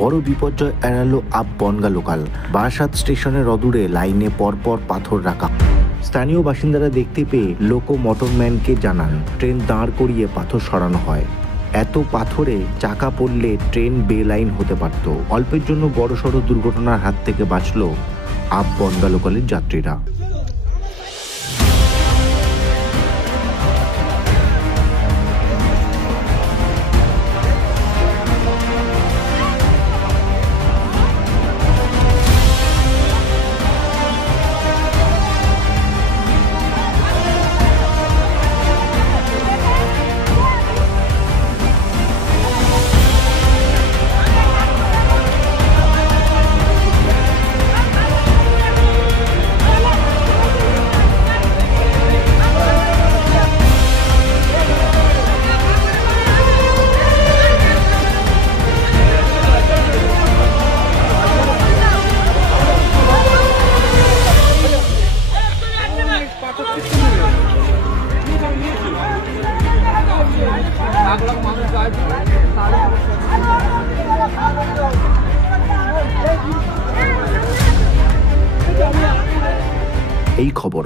বড় বিপর্যয় এড়ালো আপ বনগা লোকাল। বারাসাত স্টেশনের অদূরে লাইনে পরপর পাথর রাখা। স্থানীয় বাসিন্দারা দেখতে পেয়ে লোকো মোটরম্যানকে জানান, ট্রেন দাঁড় করিয়ে পাথর সরানো হয়। এত পাথরে চাকা পড়লে ট্রেন বেলাইন হতে পারত। অল্পের জন্য বড়সড় দুর্ঘটনার হাত থেকে বাঁচল আপ বনগা লোকালের যাত্রীরা। এই খবর